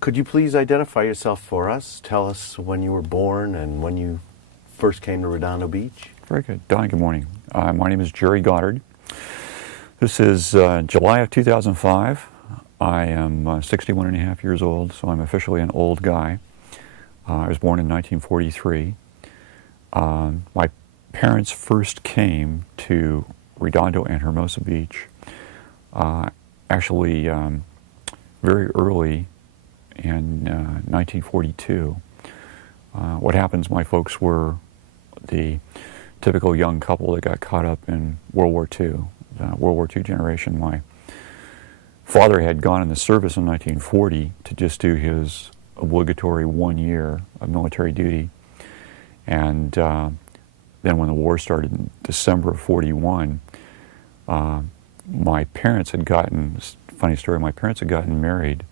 Could you please identify yourself for us? Tell us when you were born and when you first came to Redondo Beach. Very good. Don, good morning. My name is Jerry Goddard. This is July of 2005. I am 61 and a half years old, so I'm officially an old guy. I was born in 1943. My parents first came to Redondo and Hermosa Beach actually very early in 1942. What happens, my folks were the typical young couple that got caught up in World War II, the World War II generation. My father had gone in the service in 1940 to just do his obligatory 1 year of military duty. And then when the war started in December of 41, my parents had gotten, funny story, my parents had gotten married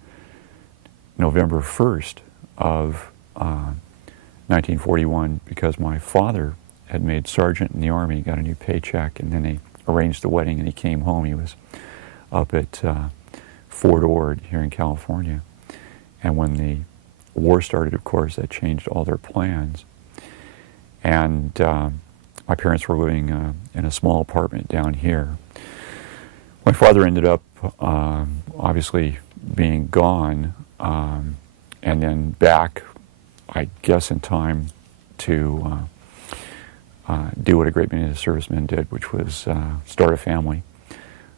November 1st of 1941 because my father had made sergeant in the Army, got a new paycheck, and then they arranged the wedding and he came home. He was up at Fort Ord here in California. And when the war started, of course, that changed all their plans. And my parents were living in a small apartment down here. My father ended up obviously being gone and then back, I guess, in time to do what a great many of the servicemen did, which was start a family.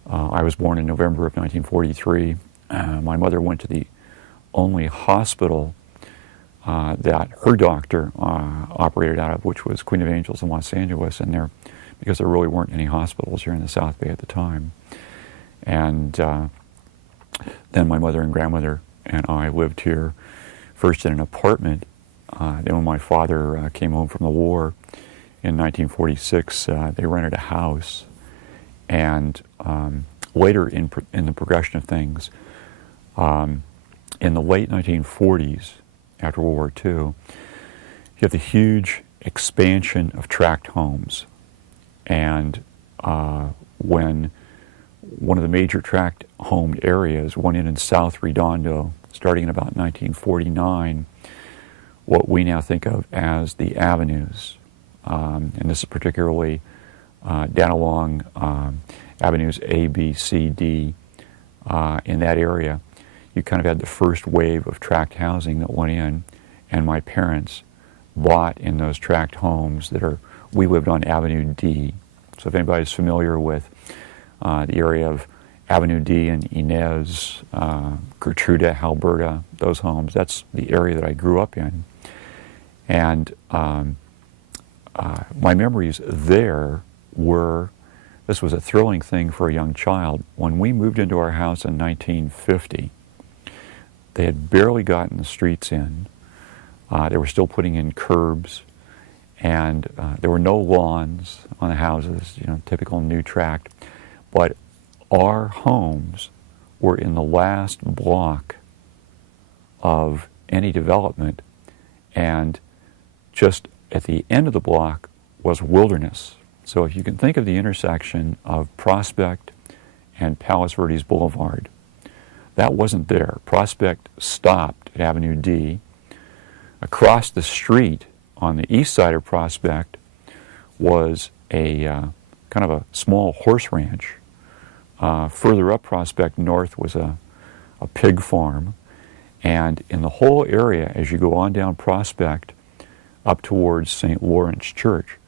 I was born in November of 1943. My mother went to the only hospital that her doctor operated out of, which was Queen of Angels in Los Angeles, and because there really weren't any hospitals here in the South Bay at the time. And then my mother and grandmother and I lived here first in an apartment. Then when my father came home from the war in 1946, they rented a house. And later in the progression of things, in the late 1940s, after World War II, you have the huge expansion of tract homes. And when one of the major tract homed areas went in South Redondo, starting in about 1949, what we now think of as the avenues. And this is particularly down along avenues A, B, C, D in that area. You kind of had the first wave of tract housing that went in, and my parents bought in those tract homes we lived on Avenue D. So if anybody's familiar with the area of Avenue D and Inez, Gertruda, Alberta, those homes, that's the area that I grew up in. And my memories there were, this was a thrilling thing for a young child. When we moved into our house in 1950, they had barely gotten the streets in. They were still putting in curbs, and there were no lawns on the houses, typical new tract. But our homes were in the last block of any development, and just at the end of the block was wilderness. So if you can think of the intersection of Prospect and Palos Verdes Boulevard, that wasn't there. Prospect stopped at Avenue D. Across the street on the east side of Prospect was a kind of a small horse ranch. Further up Prospect north was a pig farm. And in the whole area, as you go on down Prospect up towards St. Lawrence Church,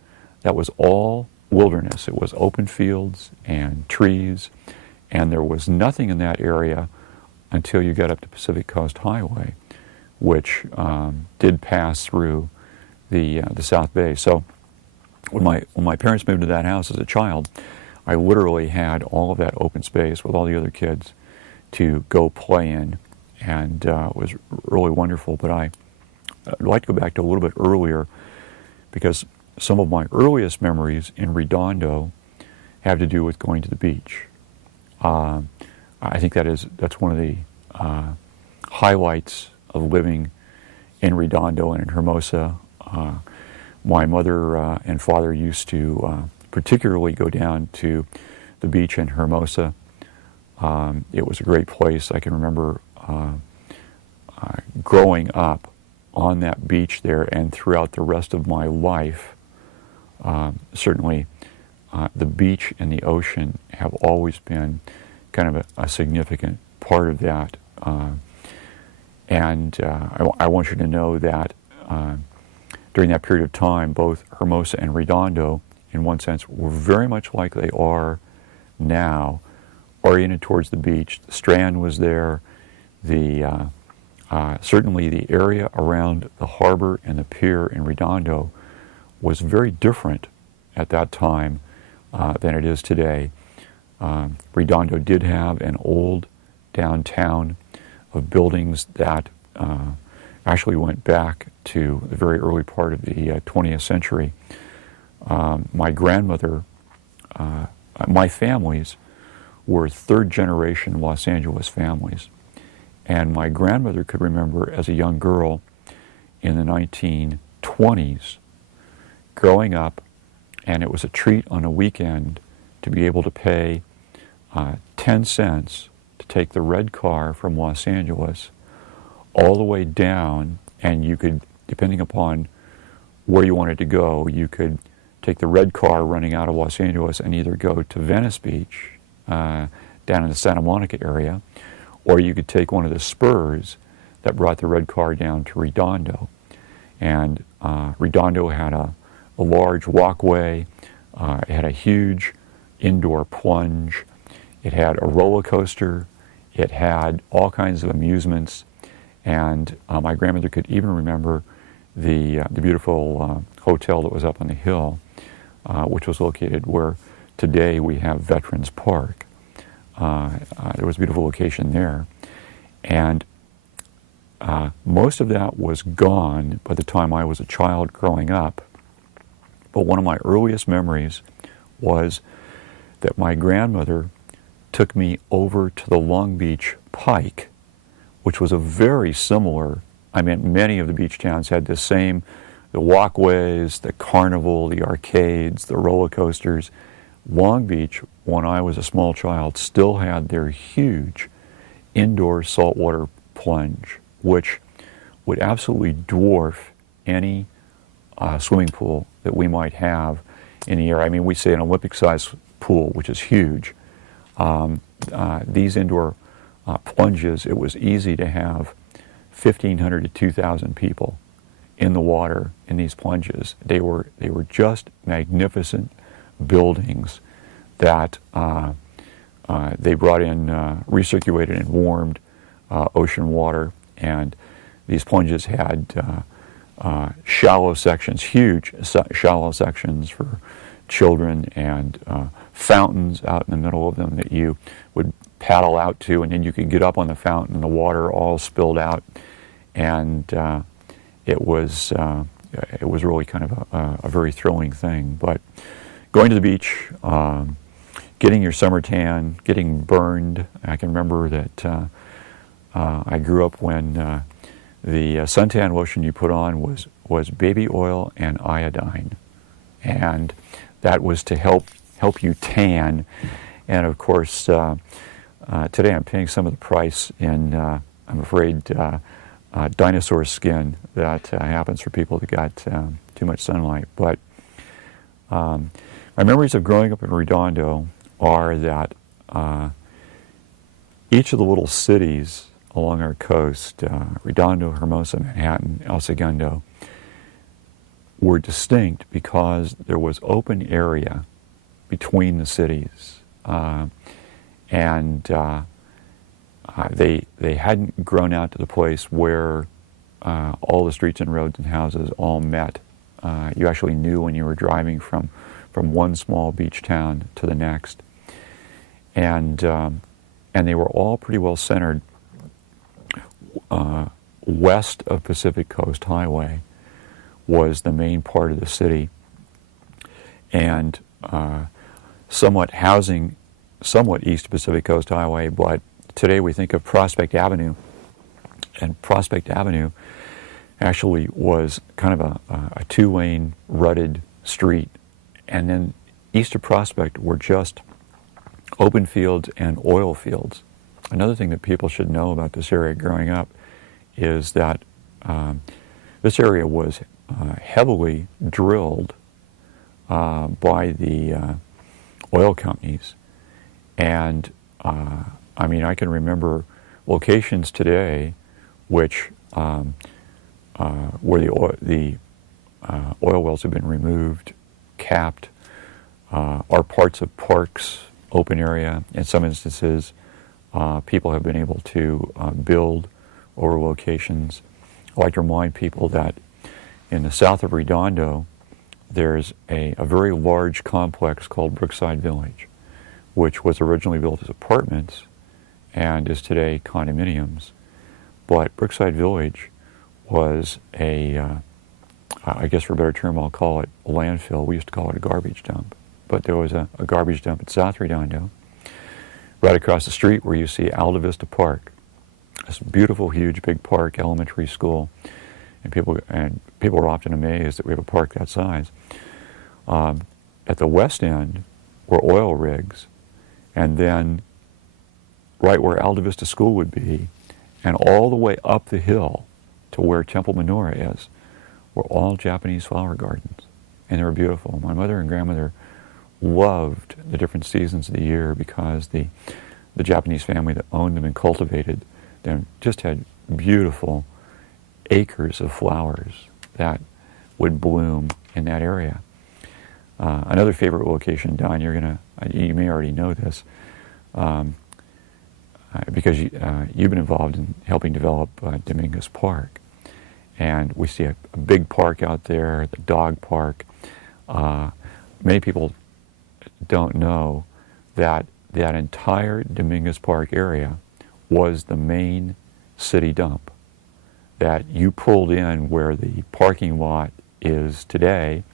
that was all wilderness. It was open fields and trees, and there was nothing in that area until you got up to Pacific Coast Highway, which did pass through the South Bay. So when my parents moved to that house as a child, I literally had all of that open space with all the other kids to go play in, and it was really wonderful. But I'd like to go back to a little bit earlier, because some of my earliest memories in Redondo have to do with going to the beach. I think that's one of the highlights of living in Redondo and in Hermosa. My mother and father used to particularly go down to the beach in Hermosa. It was a great place. I can remember growing up on that beach there and throughout the rest of my life, certainly the beach and the ocean have always been kind of a significant part of that. I want you to know that during that period of time, both Hermosa and Redondo, in one sense, were very much like they are now, oriented towards the beach. The Strand was there. Certainly the area around the harbor and the pier in Redondo was very different at that time than it is today. Redondo did have an old downtown of buildings that actually went back to the very early part of the 20th century. My grandmother, my families were third-generation Los Angeles families. And my grandmother could remember as a young girl in the 1920s growing up, and it was a treat on a weekend to be able to pay 10 cents to take the red car from Los Angeles all the way down, and you could, depending upon where you wanted to go, you could take the red car running out of Los Angeles and either go to Venice Beach, down in the Santa Monica area, or you could take one of the spurs that brought the red car down to Redondo. And Redondo had a large walkway, it had a huge indoor plunge, it had a roller coaster, it had all kinds of amusements, and my grandmother could even remember the beautiful hotel that was up on the hill, which was located where today we have Veterans Park. There was a beautiful location there. And most of that was gone by the time I was a child growing up. But one of my earliest memories was that my grandmother took me over to the Long Beach Pike, which was a very similar, many of the beach towns had the same, the walkways, the carnival, the arcades, the roller coasters. Long Beach, when I was a small child, still had their huge indoor saltwater plunge, which would absolutely dwarf any swimming pool that we might have in the area. We say an Olympic-sized pool, which is huge. These indoor plunges, it was easy to have 1,500 to 2,000 people in the water in these plunges. They were just magnificent buildings that they brought in recirculated and warmed ocean water, and these plunges had shallow sections, huge shallow sections for children, and fountains out in the middle of them that you would paddle out to, and then you could get up on the fountain and the water all spilled out, and it was really kind of a very thrilling thing. But going to the beach, getting your summer tan, getting burned. I can remember that I grew up when the suntan lotion you put on was baby oil and iodine, and that was to help you tan. And of course, today I'm paying some of the price in, I'm afraid, dinosaur skin that happens for people that got too much sunlight. But my memories of growing up in Redondo are that each of the little cities along our coast, Redondo, Hermosa, Manhattan, El Segundo, were distinct because there was open area between the cities, and they hadn't grown out to the place where all the streets and roads and houses all met. You actually knew when you were driving from one small beach town to the next, and they were all pretty well centered west of Pacific Coast Highway was the main part of the city, and somewhat housing somewhat east of Pacific Coast Highway, but today we think of Prospect Avenue, and Prospect Avenue actually was kind of a two-lane rutted street, and then east of Prospect were just open fields and oil fields. Another thing that people should know about this area growing up is that this area was heavily drilled by the oil companies. And I mean, I can remember locations today which where the oil wells have been removed, capped, are parts of parks, open area. In some instances, people have been able to build over locations. I like to remind people that in the south of Redondo, there's a very large complex called Brookside Village, which was originally built as apartments and is today condominiums. But Brookside Village was I guess for a better term, I'll call it a landfill. We used to call it a garbage dump. But there was a garbage dump at South Redondo, right across the street where you see Alta Vista Park. This beautiful, huge, big park, elementary school. And people are often amazed that we have a park that size. At the west end were oil rigs, and then right where Alta Vista School would be, and all the way up the hill to where Temple Menorah is, were all Japanese flower gardens. And they were beautiful. My mother and grandmother loved the different seasons of the year because the Japanese family that owned them and cultivated them just had beautiful acres of flowers that would bloom in that area. Another favorite location, Don, you may already know this, because you've been involved in helping develop Dominguez Park. And we see a big park out there, the dog park. Many people don't know that that entire Dominguez Park area was the main city dump. That you pulled in where the parking lot is today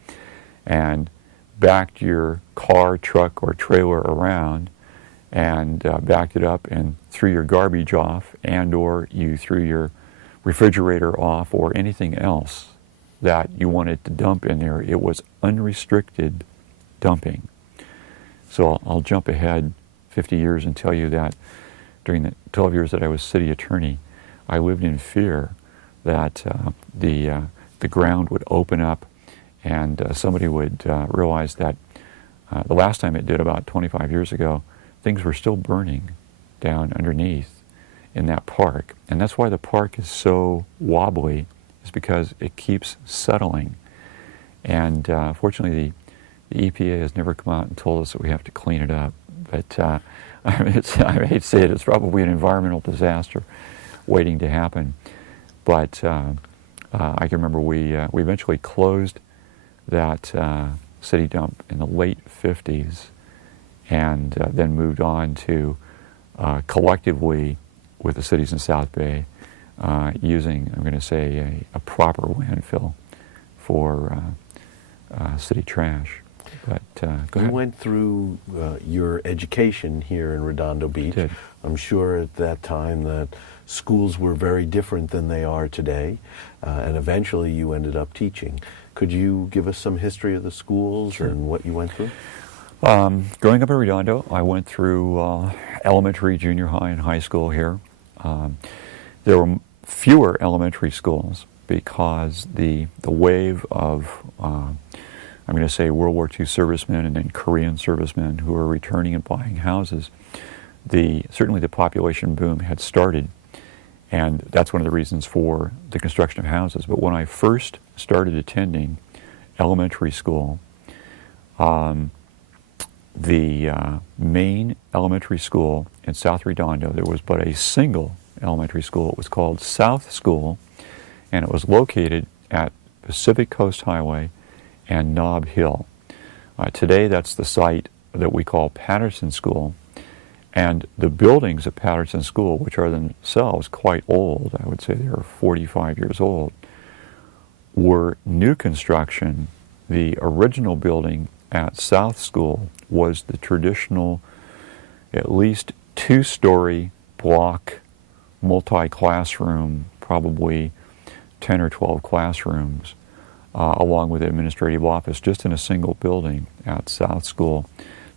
and backed your car, truck, or trailer around and backed it up and threw your garbage off, and or you threw your refrigerator off or anything else that you wanted to dump in there. It was unrestricted dumping. So I'll jump ahead 50 years and tell you that during the 12 years that I was city attorney, I lived in fear that the ground would open up and somebody would realize that the last time it did, about 25 years ago, things were still burning down underneath in that park. And that's why the park is so wobbly, is because it keeps settling. And fortunately, the EPA has never come out and told us that we have to clean it up. But I hate to say it, it's probably an environmental disaster waiting to happen. But I can remember we eventually closed that city dump in the late 50s and then moved on to collectively with the cities in South Bay using, I'm going to say, a proper landfill for city trash. But go ahead. You went through your education here in Redondo Beach. Did. I'm sure at that time that schools were very different than they are today, and eventually you ended up teaching. Could you give us some history of the schools Sure. and what you went through? Growing up in Redondo, I went through elementary, junior high, and high school here. There were fewer elementary schools because the wave of, I'm going to say, World War II servicemen and then Korean servicemen who were returning and buying houses, certainly the population boom had started, and that's one of the reasons for the construction of houses. But when I first started attending elementary school, the main elementary school in South Redondo, there was but a single elementary school. It was called South School, and it was located at Pacific Coast Highway and Nob Hill. Today that's the site that we call Patterson School, and the buildings at Patterson School, which are themselves quite old, I would say they are 45 years old, were new construction. The original building at South School was the traditional, at least two-story block, multi-classroom, probably 10 or 12 classrooms, along with the administrative office, just in a single building at South School.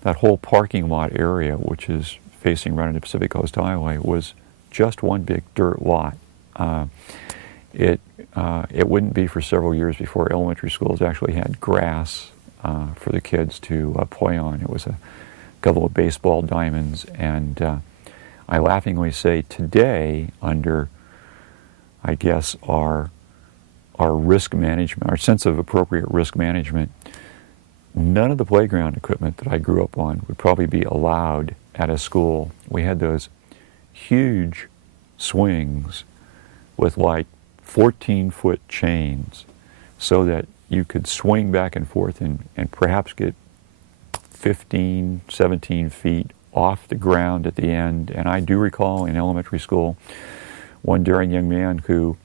That whole parking lot area, which is facing right into Pacific Coast Highway, was just one big dirt lot. It wouldn't be for several years before elementary schools actually had grass for the kids to play on. It was a couple of baseball diamonds, and I laughingly say today, under, I guess, our risk management, our sense of appropriate risk management, none of the playground equipment that I grew up on would probably be allowed at a school. We had those huge swings with like 14-foot chains so that you could swing back and forth and perhaps get 15, 17 feet off the ground at the end. And I do recall in elementary school one daring young man who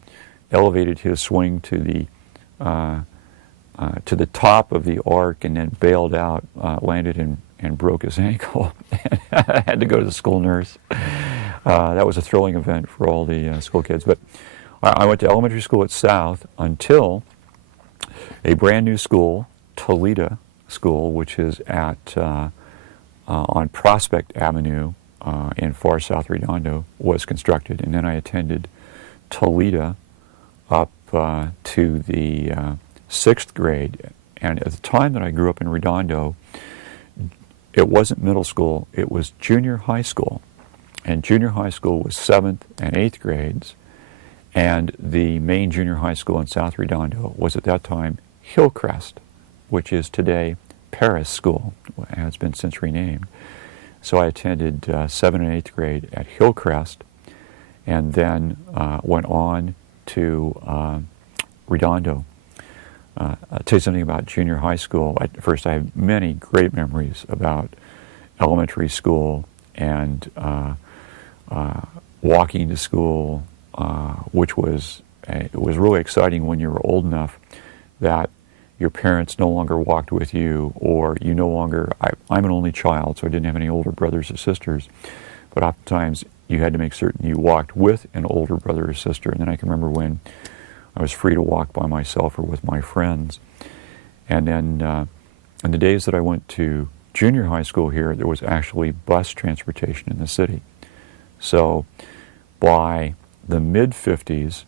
elevated his swing to the top of the arc and then bailed out, landed and broke his ankle. I had to go to the school nurse. That was a thrilling event for all the school kids. But I went to elementary school at South until a brand new school, Toledo School, which is at on Prospect Avenue in far South Redondo, was constructed. And then I attended Toledo up to the 6th grade. And at the time that I grew up in Redondo, it wasn't middle school, it was junior high school. And junior high school was 7th and 8th grades. And the main junior high school in South Redondo was at that time Hillcrest, which is today Paris School. It has been since renamed. So I attended 7th and 8th grade at Hillcrest, and then went on to Redondo. I'll tell you something about junior high school. First, I have many great memories about elementary school and walking to school, which was it was really exciting when you were old enough that your parents no longer walked with you, or you no longer. I'm an only child, so I didn't have any older brothers or sisters, but oftentimes you had to make certain you walked with an older brother or sister. And then I can remember when I was free to walk by myself or with my friends. And then in the days that I went to junior high school here, there was actually bus transportation in the city. So by the mid-50s,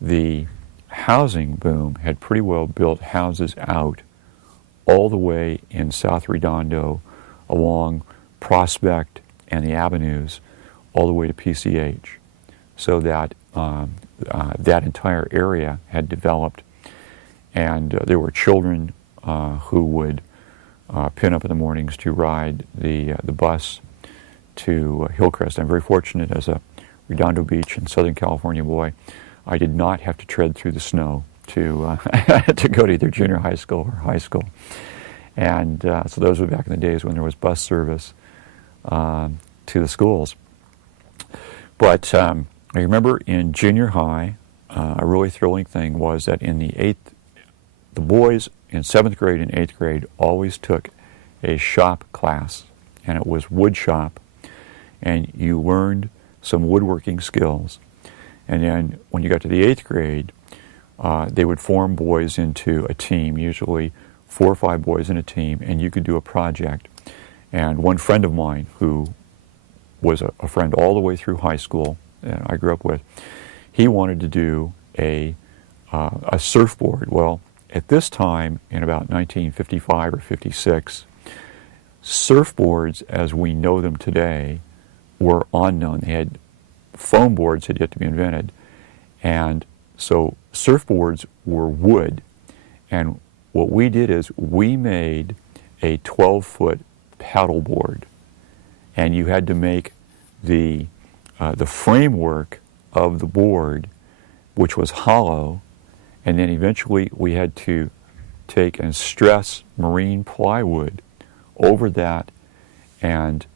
the housing boom had pretty well built houses out all the way in South Redondo along Prospect and the avenues all the way to PCH, so that that entire area had developed, and there were children who would pin up in the mornings to ride the bus to Hillcrest. I'm very fortunate as a Redondo Beach and Southern California boy. I did not have to tread through the snow to to go to either junior high school or high school, and so those were back in the days when there was bus service to the schools. But I remember in junior high, a really thrilling thing was that in the boys in 7th grade and 8th grade always took a shop class, and it was wood shop, and you learned some woodworking skills. And then when you got to the 8th grade, they would form boys into a team, usually 4 or 5 boys in a team, and you could do a project. And one friend of mine who was a friend all the way through high school that I grew up with, he wanted to do a surfboard. Well, at this time, in about 1955 or 56, surfboards as we know them today were unknown. They had foam boards had yet to be invented, and so surfboards were wood. And what we did is we made a 12-foot paddle board, and you had to make the framework of the board, which was hollow, and then eventually we had to take and stress marine plywood over that, and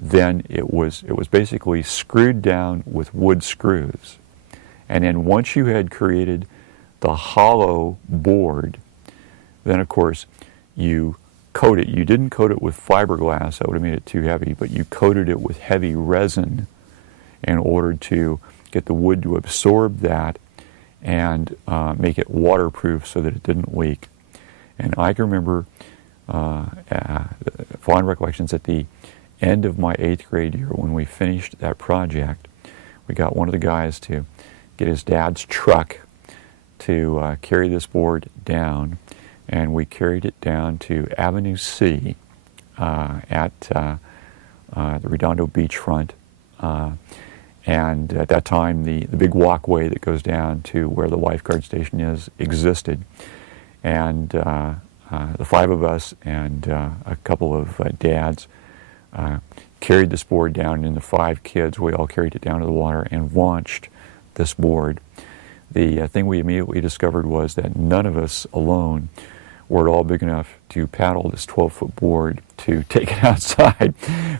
then it was basically screwed down with wood screws. And then once you had created the hollow board, then of course you coat it. You didn't coat it with fiberglass, that would have made it too heavy, but you coated it with heavy resin in order to get the wood to absorb that and make it waterproof so that it didn't leak. And I can remember fond recollections at the end of my 8th grade year when we finished that project. we got one of the guys to get his dad's truck to carry this board down, and we carried it down to Avenue C at the Redondo beachfront. And at that time, the big walkway that goes down to where the lifeguard station existed. And the five of us and a couple of dads carried this board down, and the five kids, we all carried it down to the water and launched this board. The thing we immediately discovered was that none of us alone were at all big enough to paddle this 12-foot board to take it outside.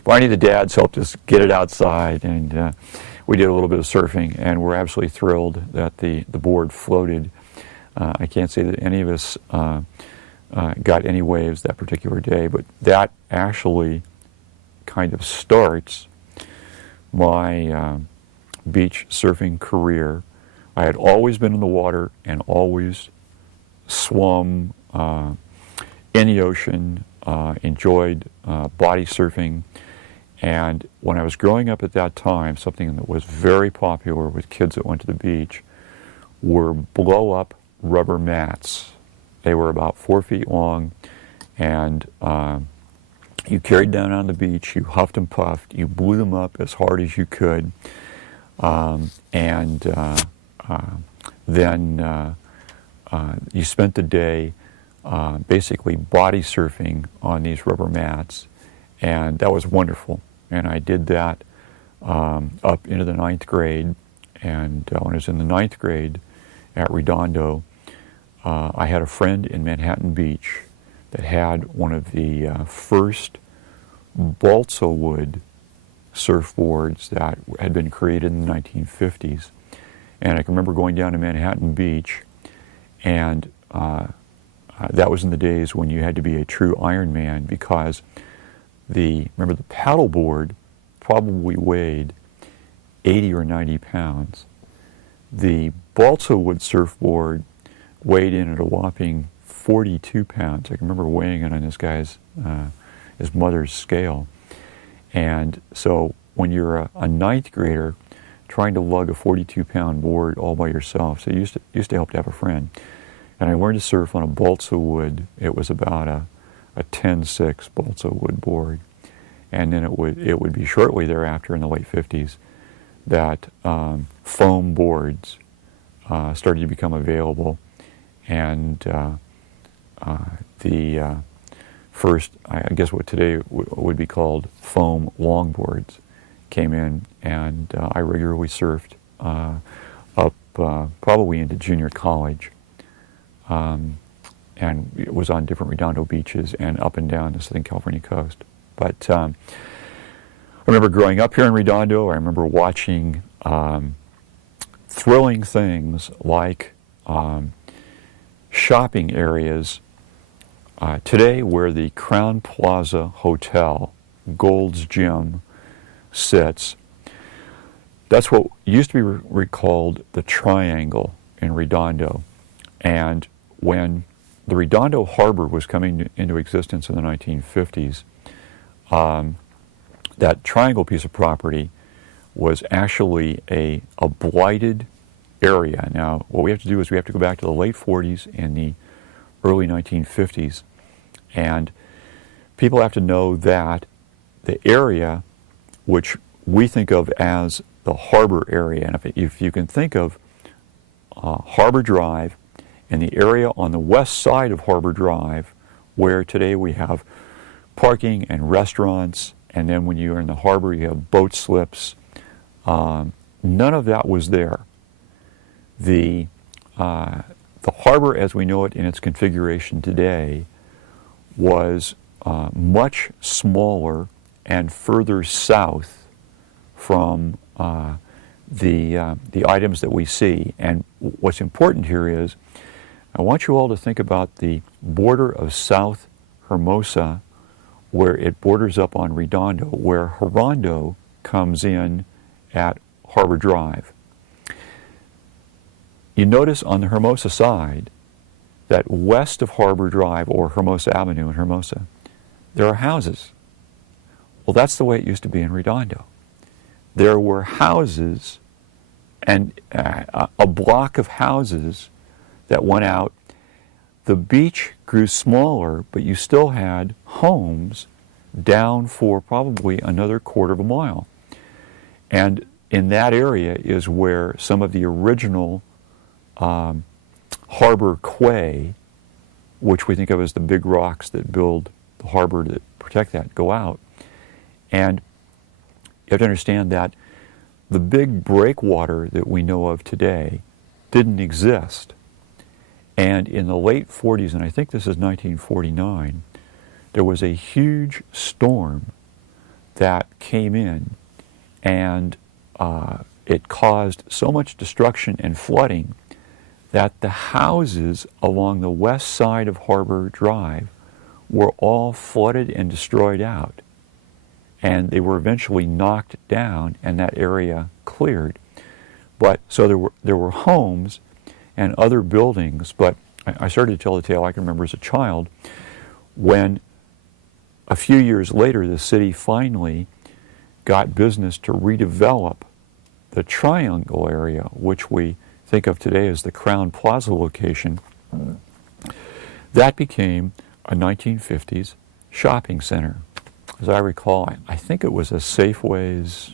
Finally, the dads helped us get it outside, and we did a little bit of surfing, and we're absolutely thrilled that the board floated. I can't say that any of us got any waves that particular day, but that actually kind of starts my beach surfing career. I had always been in the water and always swum in the ocean, enjoyed body surfing. And when I was growing up at that time, something that was very popular with kids that went to the beach were blow-up rubber mats. They were about 4 feet long, and you carried down on the beach, you huffed and puffed, you blew them up as hard as you could, and then you spent the day basically body surfing on these rubber mats, and that was wonderful. And I did that up into the 9th grade, and when I was in the 9th grade at Redondo, I had a friend in Manhattan Beach that had one of the first balsa wood surfboards that had been created in the 1950s. And I can remember going down to Manhattan Beach, and that was in the days when you had to be a true Ironman, because remember the paddleboard probably weighed 80 or 90 pounds. The balsa wood surfboard weighed in at a whopping 42 pounds. I can remember weighing it on this guy's, his mother's scale. And so when you're a 9th grader trying to lug a 42-pound board all by yourself, so you used to help to have a friend. And I learned to surf on a balsa wood. It was about a 10-6 balsa wood board. And then it would be shortly thereafter in the late 50s that foam boards started to become available. And the first, I guess what today would be called foam longboards came in, and I regularly surfed up probably into junior college. And it was on different Redondo beaches and up and down the Southern California coast. But I remember growing up here in Redondo, I remember watching thrilling things like shopping areas today where the Crowne Plaza Hotel, Gold's Gym, sits. That's what used to be called the Triangle in Redondo. And when the Redondo Harbor was coming into existence in the 1950s, that triangle piece of property was actually a blighted area. Now, what we have to do is we have to go back to the late 40s and the early 1950s, and people have to know that the area which we think of as the harbor area, and if you can think of Harbor Drive and the area on the west side of Harbor Drive, where today we have parking and restaurants, and then when you're in the harbor you have boat slips, none of that was there. The harbor as we know it in its configuration today was much smaller and further south from the items that we see. And what's important here is I want you all to think about the border of South Hermosa, where it borders up on Redondo, where Redondo comes in at Harbor Drive. You notice on the Hermosa side that west of Harbor Drive, or Hermosa Avenue in Hermosa, there are houses. Well, that's the way it used to be in Redondo. There were houses and a block of houses that went out. The beach grew smaller, but you still had homes down for probably another quarter of a mile. And in that area is where some of the original harbor quay, which we think of as the big rocks that build the harbor to protect that, go out. And you have to understand that the big breakwater that we know of today didn't exist. And in the late 40s, and I think this is 1949, there was a huge storm that came in, and it caused so much destruction and flooding that the houses along the west side of Harbor Drive were all flooded and destroyed out. And they were eventually knocked down and that area cleared. But so there were homes and other buildings, but I started to tell the tale I can remember as a child when a few years later the city finally got business to redevelop the Triangle area, which we think of today as the Crowne Plaza location. That became a 1950s shopping center. As I recall, I think it was a Safeway's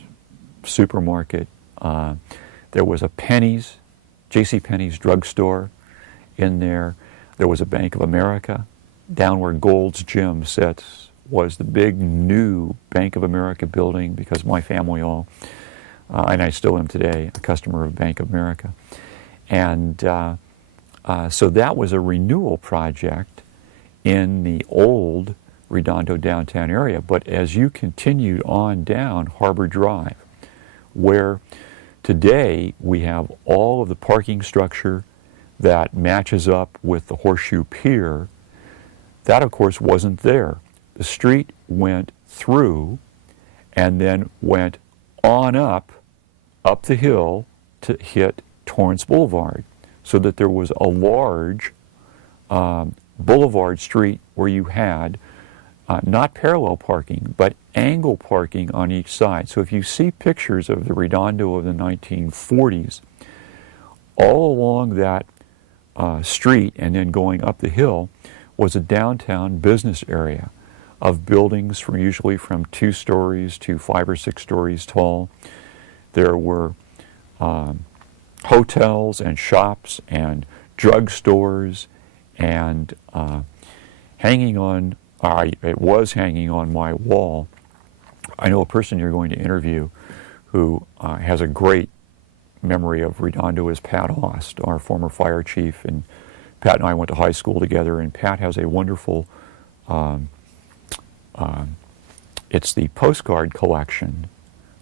supermarket. There was a Penny's, JCPenney's drugstore in there. There was a Bank of America. Down where Gold's Gym sits was the big new Bank of America building, because my family all, and I still am today, a customer of Bank of America. And so that was a renewal project in the old Redondo downtown area. But as you continued on down Harbor Drive, where today we have all of the parking structure that matches up with the Horseshoe Pier, that of course wasn't there. The street went through and then went on up the hill to hit Torrance Boulevard, so that there was a large boulevard street where you had not parallel parking, but angle parking on each side. So if you see pictures of the Redondo of the 1940s, all along that street and then going up the hill was a downtown business area of buildings usually from 2 stories to 5 or 6 stories tall. There were hotels and shops and drugstores, and it was hanging on my wall. I know a person you're going to interview who has a great memory of Redondo is Pat Ost, our former fire chief, and Pat and I went to high school together, and Pat has a wonderful, it's the postcard collection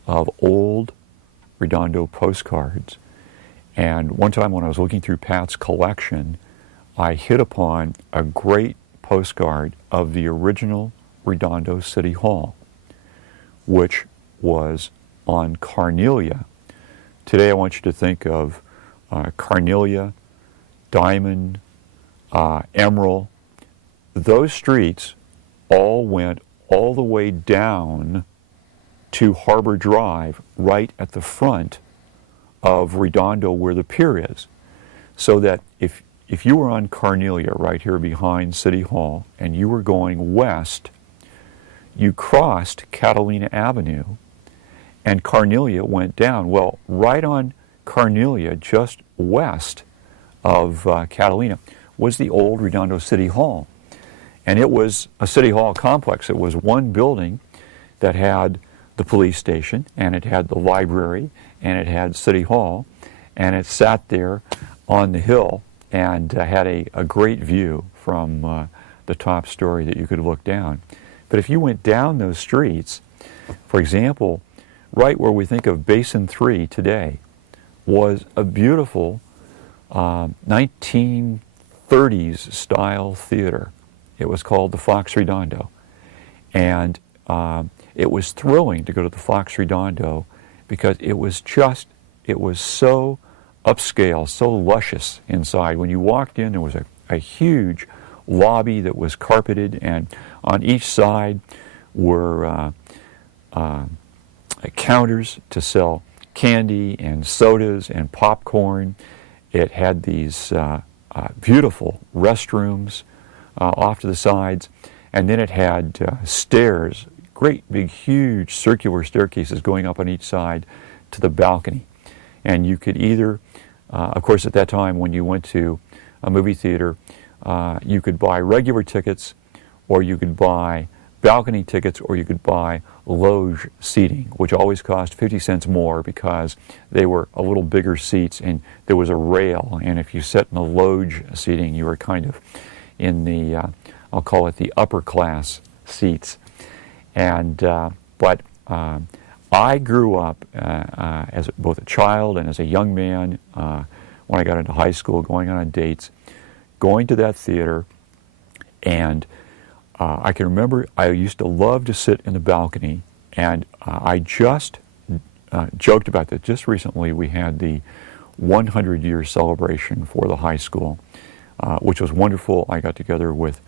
of old Redondo postcards. And one time when I was looking through Pat's collection, I hit upon a great postcard of the original Redondo City Hall, which was on Carnelia. Today I want you to think of Carnelia, Diamond, Emerald. Those streets all went all the way down to Harbor Drive, right at the front of Redondo where the pier is. So that if you were on Carnelia right here behind City Hall and you were going west, you crossed Catalina Avenue and Carnelia went down. Well, right on Carnelia, just west of Catalina, was the old Redondo City Hall. And it was a City Hall complex. It was one building that had the police station, and it had the library, and it had City Hall, and it sat there on the hill and had a great view from the top story that you could look down. But if you went down those streets, for example, right where we think of Basin 3 today was a beautiful 1930s style theater. It was called the Fox Redondo. And it was thrilling to go to the Fox Redondo because it was so upscale, so luscious inside. When you walked in, there was a huge lobby that was carpeted, and on each side were counters to sell candy and sodas and popcorn. It had these beautiful restrooms off to the sides, and then it had stairs, great big huge circular staircases going up on each side to the balcony. And you could either, of course at that time when you went to a movie theater, you could buy regular tickets, or you could buy balcony tickets, or you could buy Loge seating, which always cost 50 cents more because they were a little bigger seats and there was a rail, and if you sat in the Loge seating you were kind of in the, I'll call it the upper class seats. And but I grew up as both a child and as a young man when I got into high school, going on dates, going to that theater, and I can remember I used to love to sit in the balcony, and I just joked about that. Just recently we had the 100-year celebration for the high school, which was wonderful. I got together with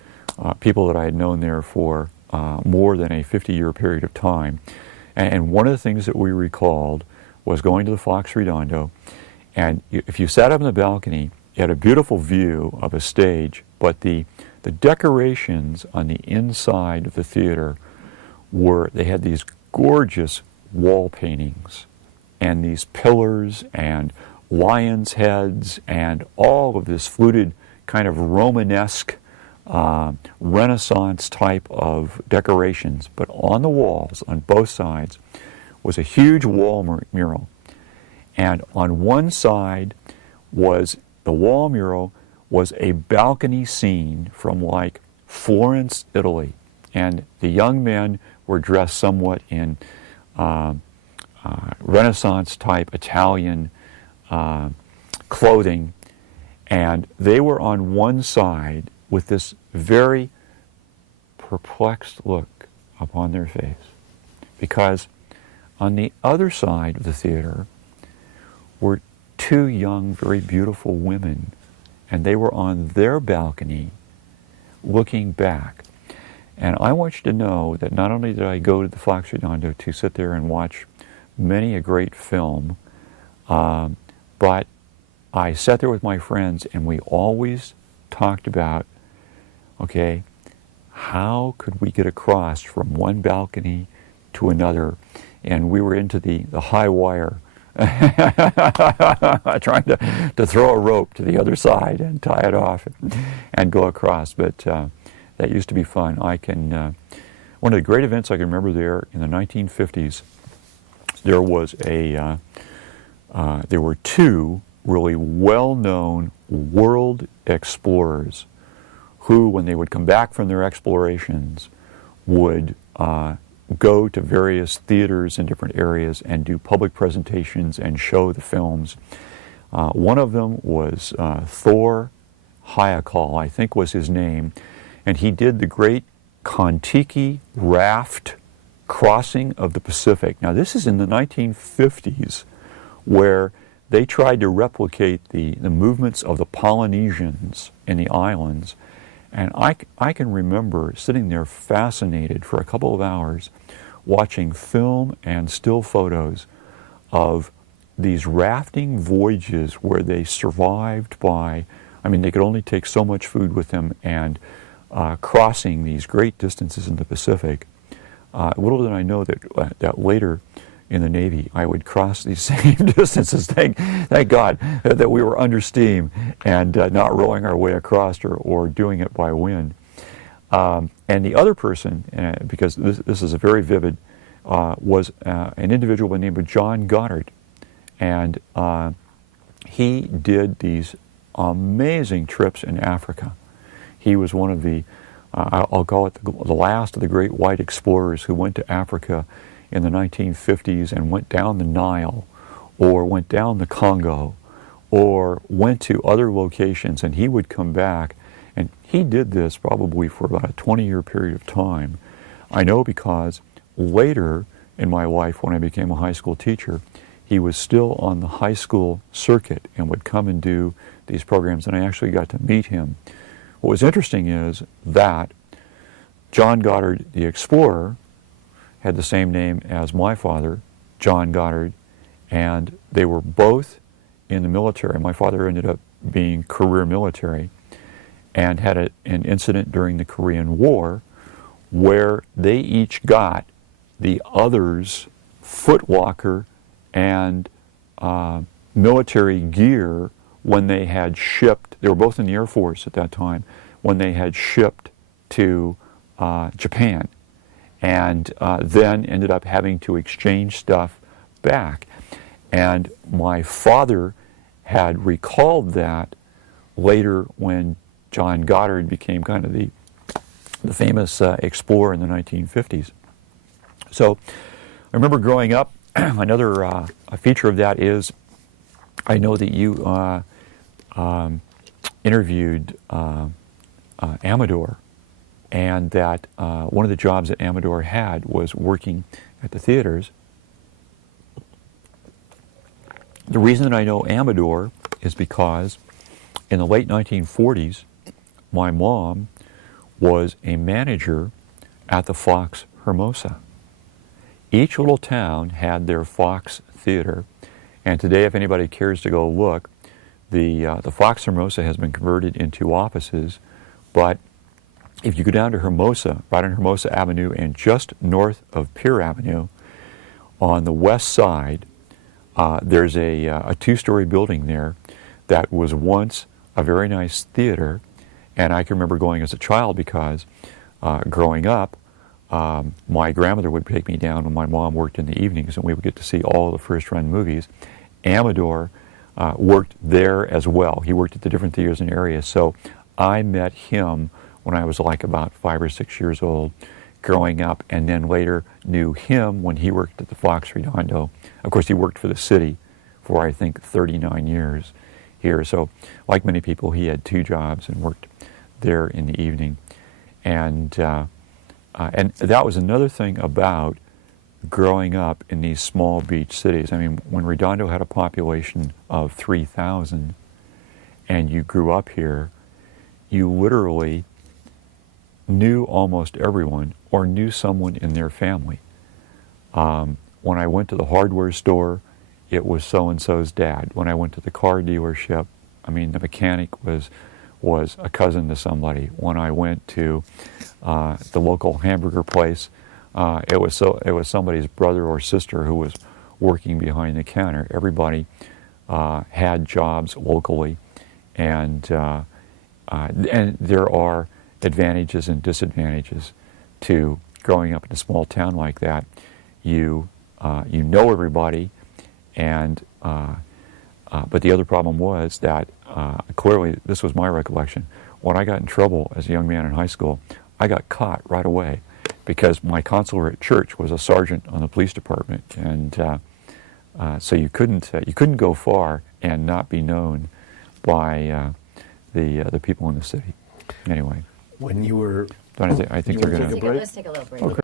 people that I had known there for more than a 50-year period of time. And one of the things that we recalled was going to the Fox Redondo, and if you sat up in the balcony, you had a beautiful view of a stage, but the decorations on the inside of the theater they had these gorgeous wall paintings and these pillars and lions' heads and all of this fluted kind of Romanesque Renaissance type of decorations. But on the walls, on both sides, was a huge wall mural. And on one side was the wall mural was a balcony scene from like Florence, Italy. And the young men were dressed somewhat in Renaissance type Italian clothing. And they were on one side with this very perplexed look upon their face. Because on the other side of the theater were two young, very beautiful women, and they were on their balcony looking back. And I want you to know that not only did I go to the Fox Redondo to sit there and watch many a great film, but I sat there with my friends and we always talked about, okay, how could we get across from one balcony to another? And we were into the high wire, trying to throw a rope to the other side and tie it off and go across. But that used to be fun. One of the great events I can remember there in the 1950s, there were two really well-known world explorers who, when they would come back from their explorations, would go to various theaters in different areas and do public presentations and show the films. One of them was Thor Heyerdahl, I think was his name, and he did the great Kon-Tiki raft crossing of the Pacific. Now this is in the 1950s, where they tried to replicate the movements of the Polynesians in the islands. And I can remember sitting there fascinated for a couple of hours watching film and still photos of these rafting voyages where they survived by, they could only take so much food with them, and crossing these great distances in the Pacific. Little did I know that later in the Navy I would cross these same distances. Thank God that we were under steam and not rowing our way across or doing it by wind. And the other person, because this is a very vivid, was an individual by the name of John Goddard. And he did these amazing trips in Africa. He was one of the, I'll call it the last of the great white explorers who went to Africa in the 1950s and went down the Nile, or went down the Congo, or went to other locations, and he would come back. And he did this probably for about a 20-year period of time. I know because later in my life, when I became a high school teacher, he was still on the high school circuit and would come and do these programs, and I actually got to meet him. What was interesting is that John Goddard, the explorer, had the same name as my father, John Goddard, and they were both in the military. My father ended up being career military and had an incident during the Korean War where they each got the other's footlocker and military gear when they had shipped. They were both in the Air Force at that time, when they had shipped to Japan, and then ended up having to exchange stuff back. And my father had recalled that later when John Goddard became kind of the famous explorer in the 1950s. So I remember growing up, another a feature of that is I know that you interviewed Amador, and that one of the jobs that Amador had was working at the theaters. The reason that I know Amador is because in the late 1940s, my mom was a manager at the Fox Hermosa. Each little town had their Fox Theater, and today, if anybody cares to go look, the Fox Hermosa has been converted into offices, but if you go down to Hermosa, right on Hermosa Avenue and just north of Pier Avenue, on the west side, there's a two-story building there that was once a very nice theater, and I can remember going as a child because growing up, my grandmother would take me down when my mom worked in the evenings, and we would get to see all of the first-run movies. Amador worked there as well. He worked at the different theaters in the area, so I met him when I was like about 5 or 6 years old growing up, and then later knew him when he worked at the Fox Redondo. Of course, he worked for the city for, I think, 39 years here. So, like many people, he had 2 jobs and worked there in the evening. And that was another thing about growing up in these small beach cities. I mean, when Redondo had a population of 3,000 and you grew up here, you literally knew almost everyone or knew someone in their family. When I went to the hardware store, it was so-and-so's dad. When I went to the car dealership, I mean, the mechanic was a cousin to somebody. When I went to the local hamburger place, it was somebody's brother or sister who was working behind the counter. Everybody had jobs locally, and there are advantages and disadvantages to growing up in a small town like that. You know everybody, and but the other problem was that clearly, this was my recollection, when I got in trouble as a young man in high school, I got caught right away because my counselor at church was a sergeant on the police department, and so you couldn't go far and not be known by the people in the city. Anyway, when you were, I think they're going to. Let's take a little break. Okay.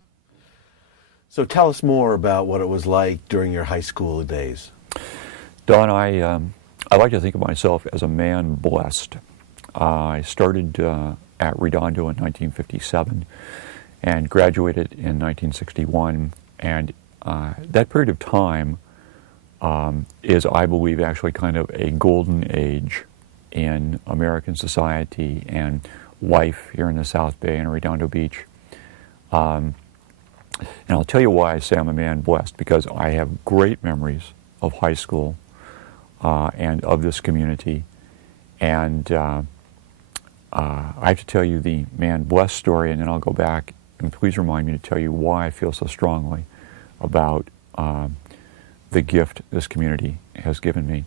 So tell us more about what it was like during your high school days. Don, I like to think of myself as a man blessed. I started at Redondo in 1957 and graduated in 1961. And that period of time is, I believe, actually kind of a golden age in American society and life here in the South Bay and Redondo Beach. And I'll tell you why I say I'm a man blessed, because I have great memories of high school and of this community. And I have to tell you the man blessed story, and then I'll go back and please remind me to tell you why I feel so strongly about the gift this community has given me.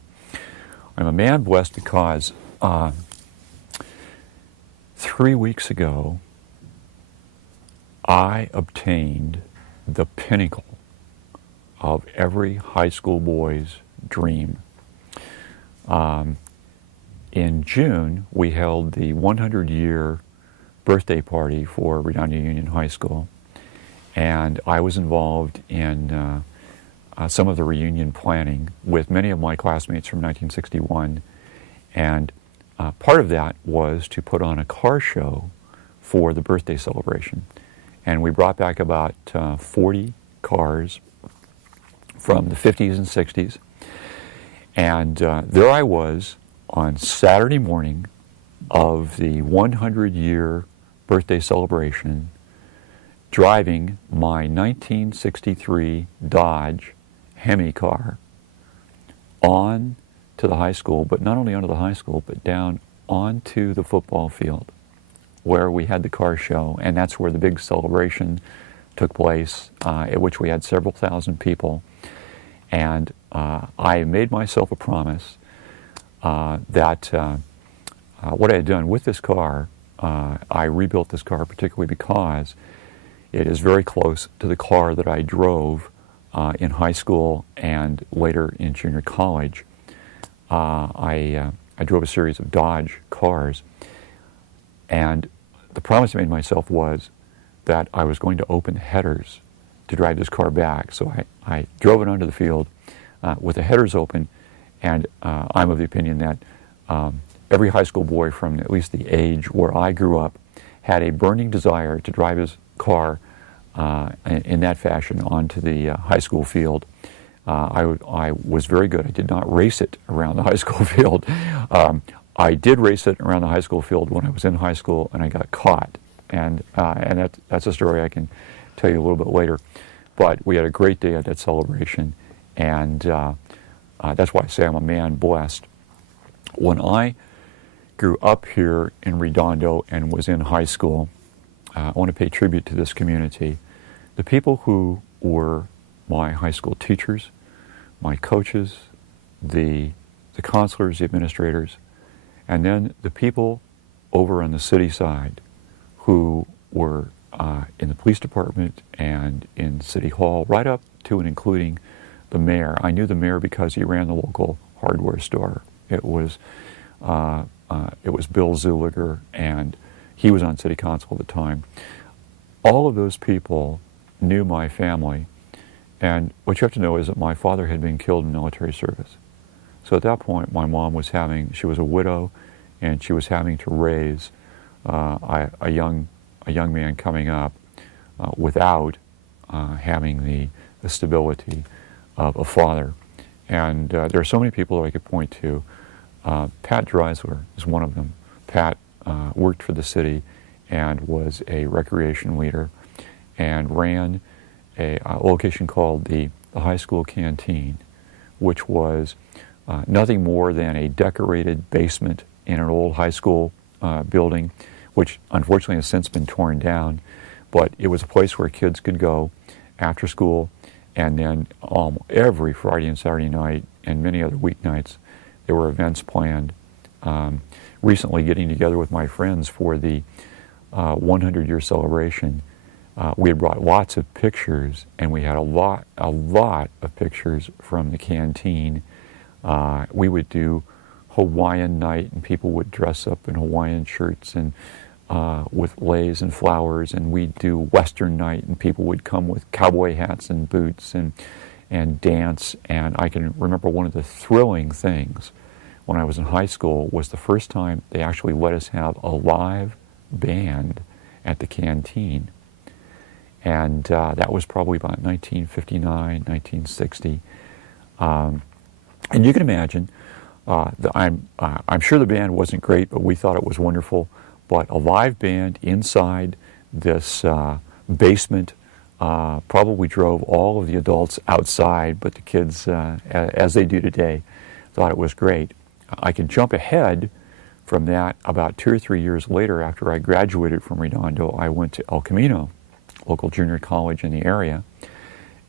I'm a man blessed because 3 weeks ago, I obtained the pinnacle of every high school boy's dream. In June, we held the 100-year birthday party for Redondo Union High School, and I was involved in some of the reunion planning with many of my classmates from 1961, and part of that was to put on a car show for the birthday celebration. And we brought back about 40 cars from the 50s and 60s, And there I was on Saturday morning of the 100-year birthday celebration, driving my 1963 Dodge Hemi car on to the high school, but not only onto the high school, but down onto the football field where we had the car show, and that's where the big celebration took place, at which we had several thousand people. And I made myself a promise that what I had done with this car, I rebuilt this car particularly because it is very close to the car that I drove in high school and later in junior college. I drove a series of Dodge cars, and the promise I made myself was that I was going to open the headers to drive this car back. So I drove it onto the field with the headers open, and I'm of the opinion that every high school boy from at least the age where I grew up had a burning desire to drive his car in that fashion onto the high school field. I was very good. I did not race it around the high school field. I did race it around the high school field when I was in high school, and I got caught. And that's a story I can tell you a little bit later. But we had a great day at that celebration, and that's why I say I'm a man blessed. When I grew up here in Redondo and was in high school, I want to pay tribute to this community. The people who were my high school teachers, my coaches, the counselors, the administrators, and then the people over on the city side who were in the police department and in City Hall, right up to and including the mayor. I knew the mayor because he ran the local hardware store. It was Bill Zuliger, and he was on city council at the time. All of those people knew my family, and what you have to know is that my father had been killed in military service. So at that point, my mom was she was a widow, and she was having to raise a young man coming up without having the stability of a father. And there are so many people that I could point to. Pat Dreisler is one of them. Pat worked for the city and was a recreation leader and ran a location called the high school canteen, which was nothing more than a decorated basement in an old high school building, which unfortunately has since been torn down. But it was a place where kids could go after school, and then every Friday and Saturday night and many other weeknights there were events planned. Recently getting together with my friends for the 100-year celebration, we had brought lots of pictures, and we had a lot of pictures from the canteen. We would do Hawaiian night, and people would dress up in Hawaiian shirts and with leis and flowers, and we'd do Western night, and people would come with cowboy hats and boots and dance. And I can remember one of the thrilling things when I was in high school was the first time they actually let us have a live band at the canteen. And that was probably about 1959, 1960. And you can imagine, I'm sure the band wasn't great, but we thought it was wonderful. But a live band inside this basement probably drove all of the adults outside, but the kids, as they do today, thought it was great. I can jump ahead from that. About 2 or 3 years later, after I graduated from Redondo, I went to El Camino, local junior college in the area.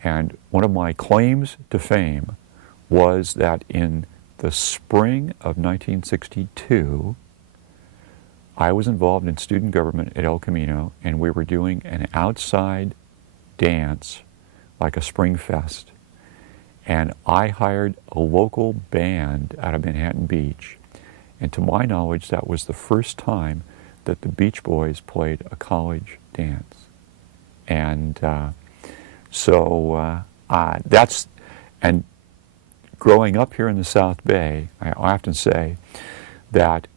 And one of my claims to fame was that in the spring of 1962, I was involved in student government at El Camino, and we were doing an outside dance like a spring fest. And I hired a local band out of Manhattan Beach. And to my knowledge, that was the first time that the Beach Boys played a college dance. And and growing up here in the South Bay, I often say that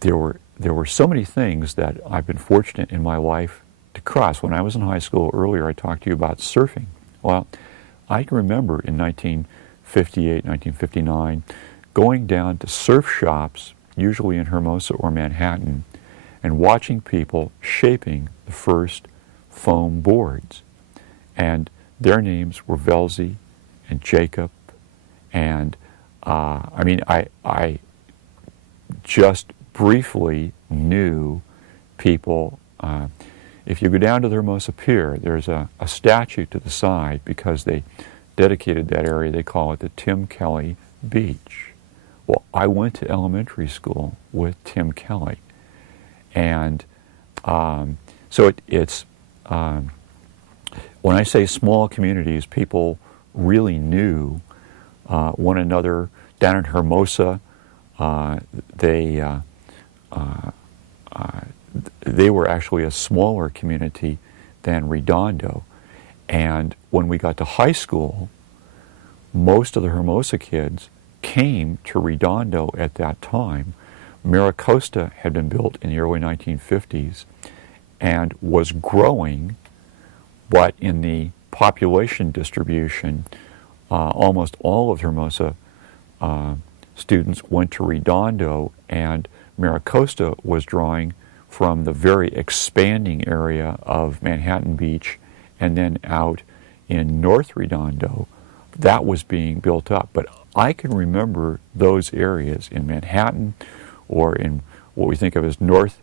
there were so many things that I've been fortunate in my life to cross. When I was in high school earlier, I talked to you about surfing. Well, I can remember in 1959 1958, 1959, going down to surf shops, usually in Hermosa or Manhattan, and watching people shaping the first foam boards. And their names were Velzy and Jacob, and I just briefly knew people. If you go down to the Hermosa Pier, there's a statue to the side because they dedicated that area. They call it the Tim Kelly Beach. Well, I went to elementary school with Tim Kelly, and so it's when I say small communities, people really knew one another. Down in Hermosa, they were actually a smaller community than Redondo. And when we got to high school, most of the Hermosa kids came to Redondo at that time. Maricosta had been built in the early 1950s and was growing, but in the population distribution, almost all of Hermosa students went to Redondo, and Maricosta was drawing from the very expanding area of Manhattan Beach, and then out in North Redondo, that was being built up. But I can remember those areas in Manhattan or in what we think of as North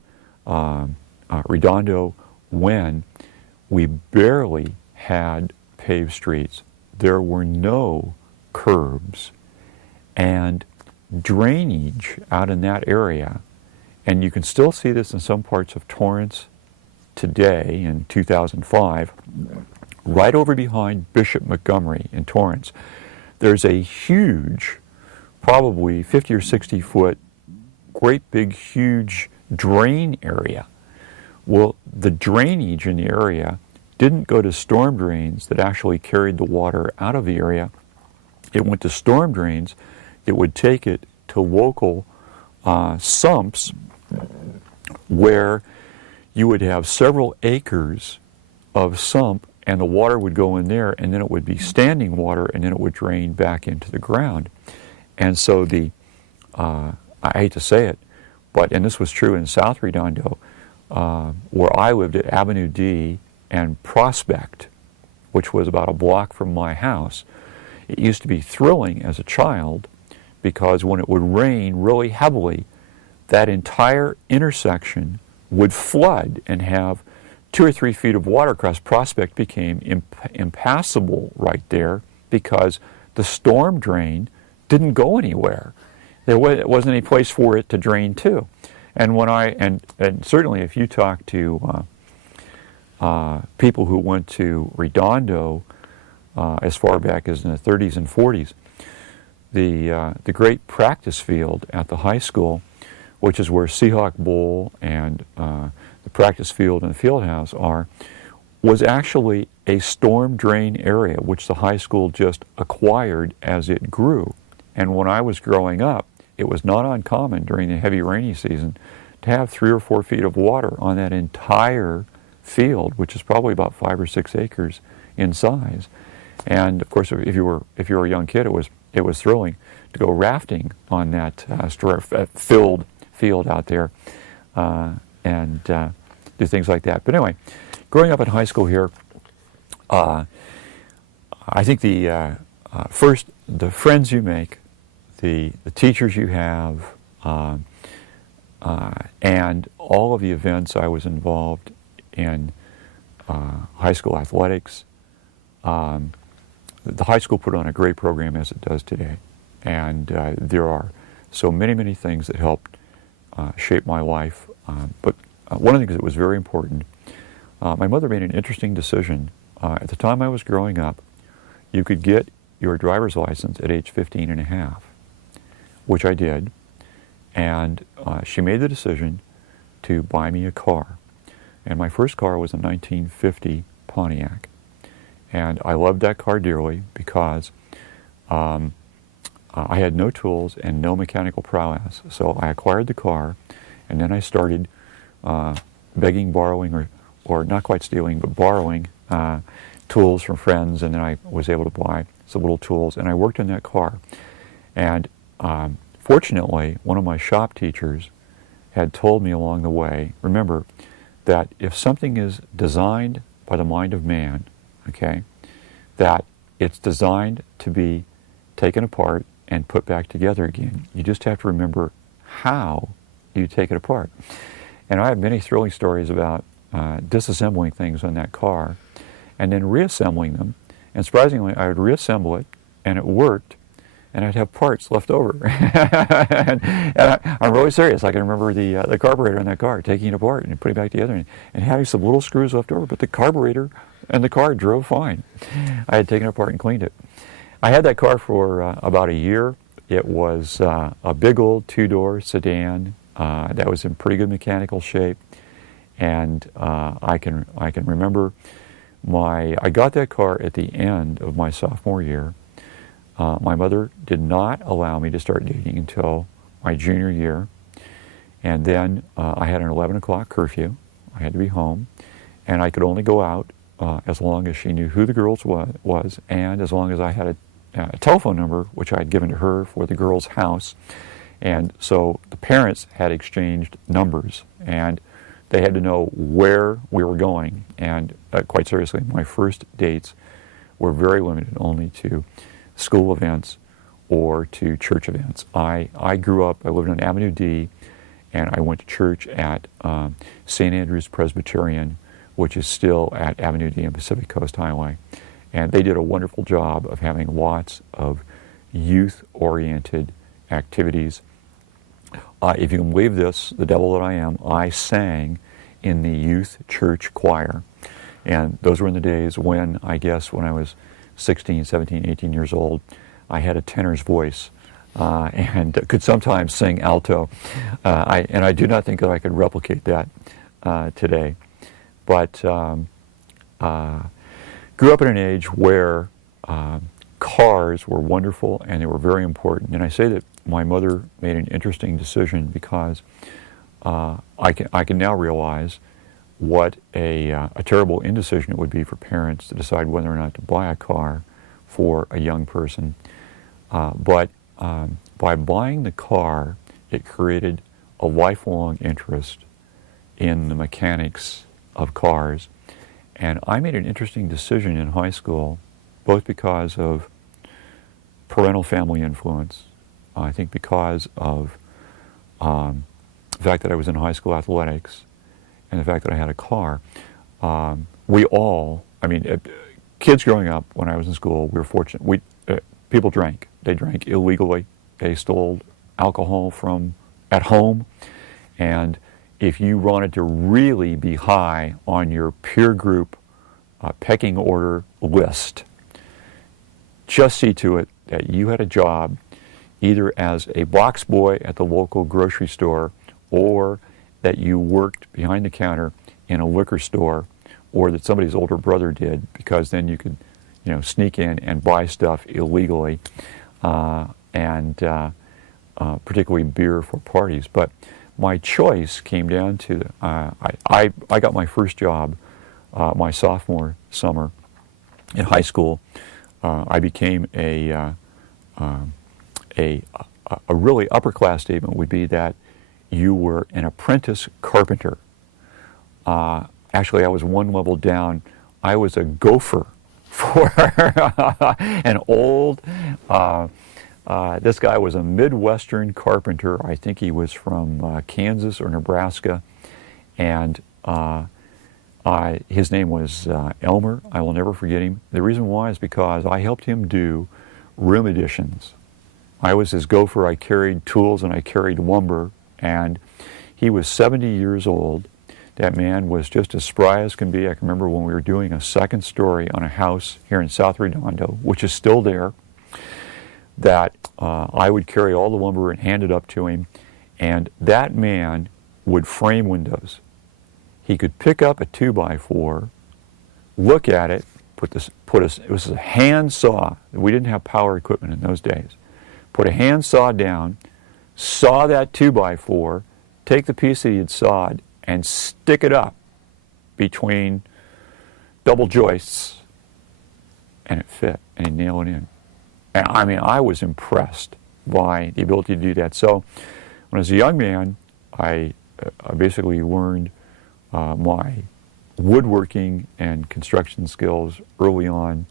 Redondo when we barely had paved streets. There were no curbs, and drainage out in that area, and you can still see this in some parts of Torrance today in 2005, right over behind Bishop Montgomery in Torrance. There's a huge, probably 50 or 60 foot, great big huge drain area. Well, the drainage in the area didn't go to storm drains that actually carried the water out of the area. It went to storm drains that would take it to local sumps where you would have several acres of sump, and the water would go in there, and then it would be standing water, and then it would drain back into the ground. And so I hate to say it, and this was true in South Redondo, where I lived at Avenue D and Prospect, which was about a block from my house. It used to be thrilling as a child because when it would rain really heavily, that entire intersection would flood and have 2 or 3 feet of water across. Prospect became impassable right there because the storm drain didn't go anywhere. There wasn't any place for it to drain to. And and certainly if you talk to people who went to Redondo as far back as in the 30s and 40s, the great practice field at the high school, which is where Seahawk Bowl and the practice field and the field house are, was actually a storm drain area, which the high school just acquired as it grew. And when I was growing up, it was not uncommon during the heavy rainy season to have 3 or 4 feet of water on that entire field, which is probably about 5 or 6 acres in size. And of course, if you were a young kid, it was thrilling to go rafting on that filled field out there and do things like that. But anyway, growing up in high school here, I think first the friends you make, the teachers you have, and all of the events I was involved in, high school athletics. The high school put on a great program as it does today, and there are so many things that helped shape my life. But one of the things that was very important, my mother made an interesting decision. At the time I was growing up, you could get your driver's license at age 15 and a half, which I did, and she made the decision to buy me a car. And my first car was a 1950 Pontiac. And I loved that car dearly because I had no tools and no mechanical prowess. So I acquired the car, and then I started begging, borrowing, or not quite stealing, but borrowing tools from friends, and then I was able to buy some little tools, and I worked on that car. And fortunately, one of my shop teachers had told me along the way, remember, that if something is designed by the mind of man, okay, that it's designed to be taken apart and put back together again. You just have to remember how you take it apart. And I have many thrilling stories about disassembling things on that car and then reassembling them. And surprisingly, I would reassemble it, and it worked, and I'd have parts left over. I'm really serious. I can remember the carburetor in that car, taking it apart and putting it back together and having some little screws left over, but the carburetor and the car drove fine. I had taken it apart and cleaned it. I had that car for about a year. It was a big old two-door sedan that was in pretty good mechanical shape, and I can remember I got that car at the end of my sophomore year. My mother did not allow me to start dating until my junior year, and then I had an 11 o'clock curfew. I had to be home, and I could only go out as long as she knew who the girls was, and as long as I had a telephone number, which I had given to her for the girls' house. And so the parents had exchanged numbers, and they had to know where we were going. And quite seriously, my first dates were very limited, only to school events or to church events. I grew up, I lived on Avenue D, and I went to church at St. Andrew's Presbyterian, which is still at Avenue D and Pacific Coast Highway. And they did a wonderful job of having lots of youth-oriented activities. If you can believe this, the devil that I am, I sang in the youth church choir. And those were in the days when, I guess, when I was 16, 17, 18 years old, I had a tenor's voice and could sometimes sing alto. And I do not think that I could replicate that today. But grew up in an age where cars were wonderful and they were very important. And I say that my mother made an interesting decision because I can now realize what a terrible indecision it would be for parents to decide whether or not to buy a car for a young person. But by buying the car, it created a lifelong interest in the mechanics of cars. And I made an interesting decision in high school, both because of parental family influence, I think because of the fact that I was in high school athletics, and the fact that I had a car. Kids growing up when I was in school, we were fortunate. People drank. They drank illegally. They stole alcohol from at home. And if you wanted to really be high on your peer group pecking order list, just see to it that you had a job either as a box boy at the local grocery store, or that you worked behind the counter in a liquor store, or that somebody's older brother did, because then you could, sneak in and buy stuff illegally, and particularly beer for parties. But my choice came down to I got my first job my sophomore summer in high school. I became a really upper class statement would be that you were an apprentice carpenter. Actually, I was one level down. I was a gopher for an old, this guy was a Midwestern carpenter. I think he was from Kansas or Nebraska. And his name was Elmer. I will never forget him. The reason why is because I helped him do room additions. I was his gopher. I carried tools and I carried lumber. And he was 70 years old. That man was just as spry as can be. I can remember when we were doing a second story on a house here in South Redondo, which is still there, that I would carry all the lumber and hand it up to him. And that man would frame windows. He could pick up a 2x4, look at it, it was a hand saw. We didn't have power equipment in those days. Put a hand saw down, saw that 2x4, take the piece that he had sawed, and stick it up between double joists, and it fit, and he'd nail it in. And I mean, I was impressed by the ability to do that. So when I was a young man, I basically learned my woodworking and construction skills early on.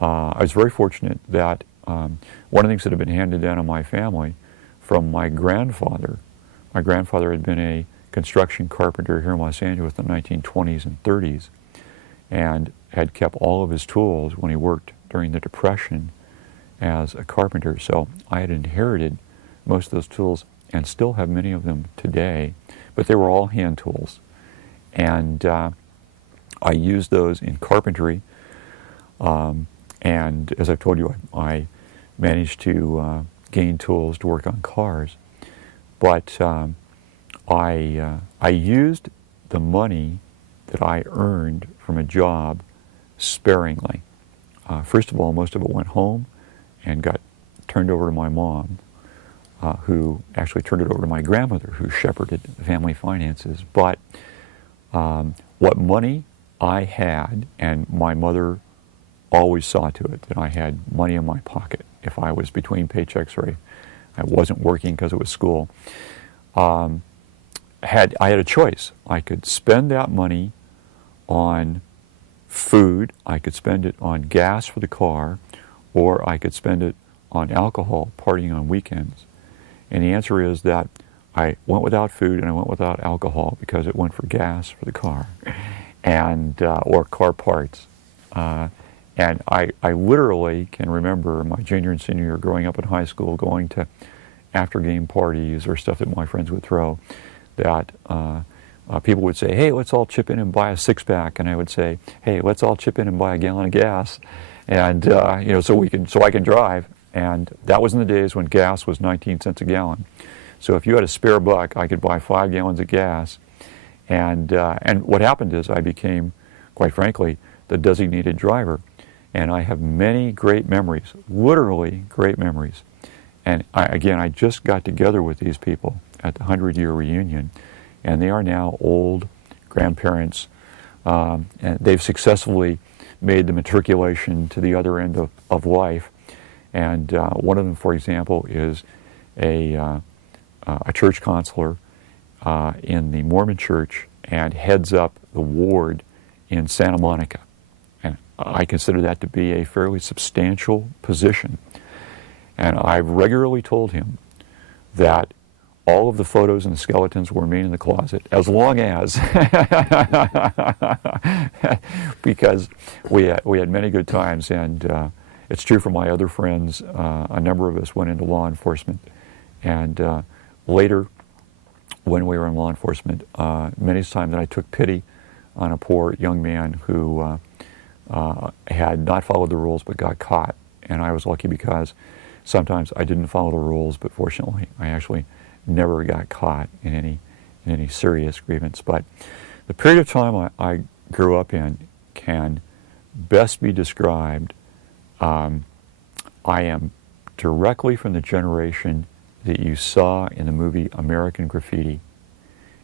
I was very fortunate that one of the things that had been handed down in my family from my grandfather had been a construction carpenter here in Los Angeles in the 1920s and 30s, and had kept all of his tools when he worked during the Depression as a carpenter. So I had inherited most of those tools and still have many of them today, but they were all hand tools. And I used those in carpentry, and as I've told you, I managed to gain tools to work on cars. But I used the money that I earned from a job sparingly. First of all, most of it went home and got turned over to my mom, who actually turned it over to my grandmother, who shepherded the family finances. But what money I had, and my mother always saw to it that I had money in my pocket if I was between paychecks or I wasn't working because it was school. I had a choice. I could spend that money on food, I could spend it on gas for the car, or I could spend it on alcohol, partying on weekends. And the answer is that I went without food and I went without alcohol because it went for gas for the car, and or car parts. And I literally can remember my junior and senior year growing up in high school, going to after-game parties or stuff that my friends would throw, that people would say, hey, let's all chip in and buy a six-pack. And I would say, hey, let's all chip in and buy a gallon of gas. And, so I can drive. And that was in the days when gas was 19 cents a gallon. So if you had a spare buck, I could buy 5 gallons of gas. And what happened is I became, quite frankly, the designated driver. And I have many great memories, literally great memories. And I just got together with these people at the 100-year reunion, and they are now old grandparents, and they've successfully made the matriculation to the other end of life. And one of them, for example, is a church counselor in the Mormon church and heads up the ward in Santa Monica. And I consider that to be a fairly substantial position. And I've regularly told him that all of the photos and the skeletons will remain in the closet as long as, because we had many good times, and it's true for my other friends. A number of us went into law enforcement, and later, when we were in law enforcement, many times that I took pity on a poor young man who had not followed the rules but got caught, and I was lucky because sometimes I didn't follow the rules, but fortunately I actually never got caught in any serious grievance. But the period of time I grew up in can best be described. I am directly from the generation that you saw in the movie American Graffiti.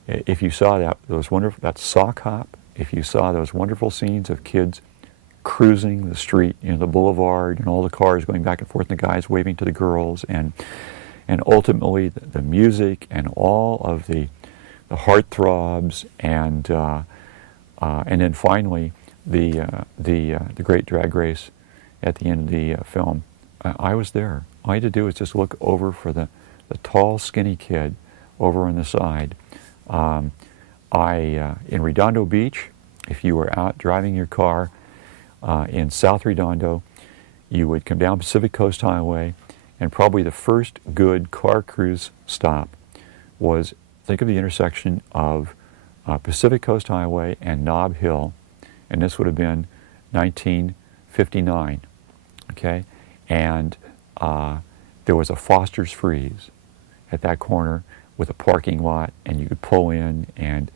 If you saw that sock hop, if you saw those wonderful scenes of kids cruising the street, the boulevard, and all the cars going back and forth, and the guys waving to the girls, and ultimately the music and all of the heartthrobs, and then finally the great drag race at the end of the film. I was there. All I had to do was just look over for the tall, skinny kid over on the side. In Redondo Beach, if you were out driving your car in South Redondo, you would come down Pacific Coast Highway, and probably the first good car cruise stop was, think of the intersection of Pacific Coast Highway and Nob Hill, and this would have been 1959, okay? And there was a Foster's Freeze at that corner with a parking lot, and you could pull in, and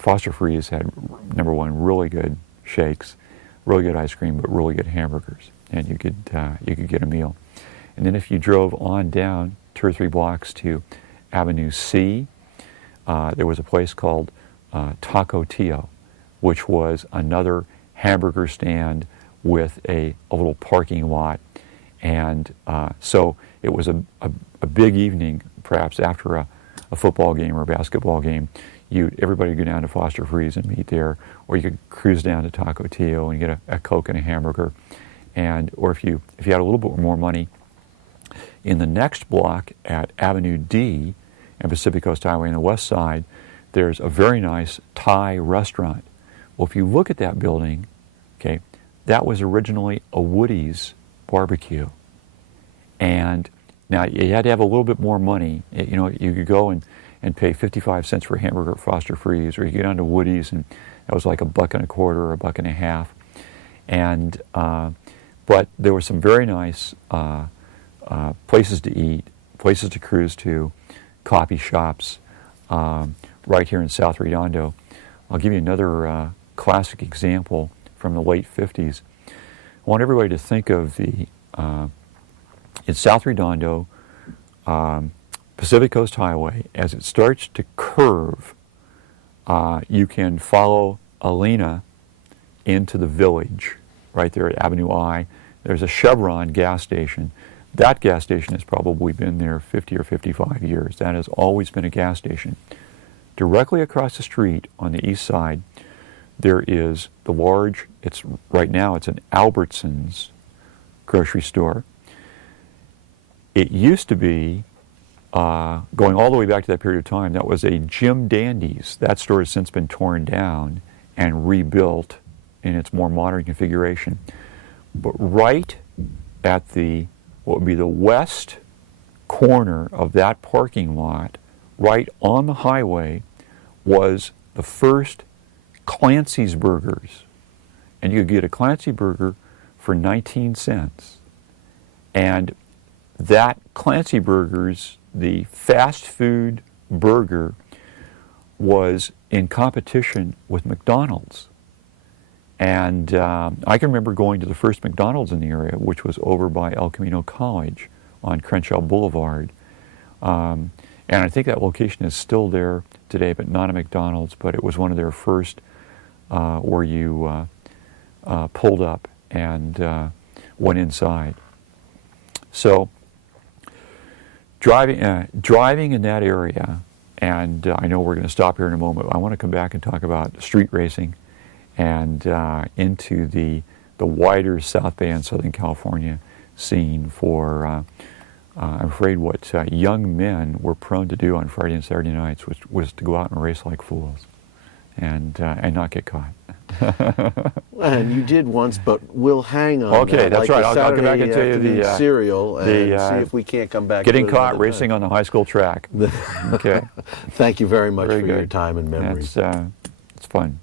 Foster Freeze had, number one, really good shakes, really good ice cream, but really good hamburgers, and you could get a meal. And then if you drove on down 2 or 3 blocks to Avenue C, there was a place called Taco Tio, which was another hamburger stand with a little parking lot. And so it was a big evening, perhaps after a football game or a basketball game. Everybody would go down to Foster Freeze and meet there, or you could cruise down to Taco Tio and get a Coke and a hamburger. Or if you had a little bit more money, in the next block at Avenue D and Pacific Coast Highway on the west side, there's a very nice Thai restaurant. Well, if you look at that building, okay, that was originally a Woody's barbecue. And now you had to have a little bit more money. You could go and pay 55 cents for a hamburger at Foster Freeze, or you get down to Woody's and that was like $1.25 or $1.50. And but there were some very nice places to eat, places to cruise to, coffee shops right here in South Redondo. I'll give you another classic example from the late 50s. I want everybody to think of in South Redondo, Pacific Coast Highway, as it starts to curve, you can follow Alena into the village right there at Avenue I. There's a Chevron gas station. That gas station has probably been there 50 or 55 years. That has always been a gas station. Directly across the street on the east side, there is the large, right now it's an Albertsons grocery store. It used to be, going all the way back to that period of time, that was a Jim Dandy's. That store has since been torn down and rebuilt in its more modern configuration. But right at what would be the west corner of that parking lot, right on the highway, was the first Clancy's Burgers. And you could get a Clancy Burger for 19 cents. And that Clancy Burgers, the fast food burger, was in competition with McDonald's. And I can remember going to the first McDonald's in the area, which was over by El Camino College on Crenshaw Boulevard. And I think that location is still there today, but not a McDonald's, but it was one of their first where you pulled up and went inside. So driving in that area, and I know we're going to stop here in a moment, but I want to come back and talk about street racing and into the wider South Bay and Southern California scene for, I'm afraid, what young men were prone to do on Friday and Saturday nights, which was to go out and race like fools and not get caught. And you did once, but we'll hang on. Okay, that's right. I'll come back and tell you the serial and see if we can't come back. Getting caught racing on the high school track. Okay. Thank you very much for good. your time and memories. It's fun.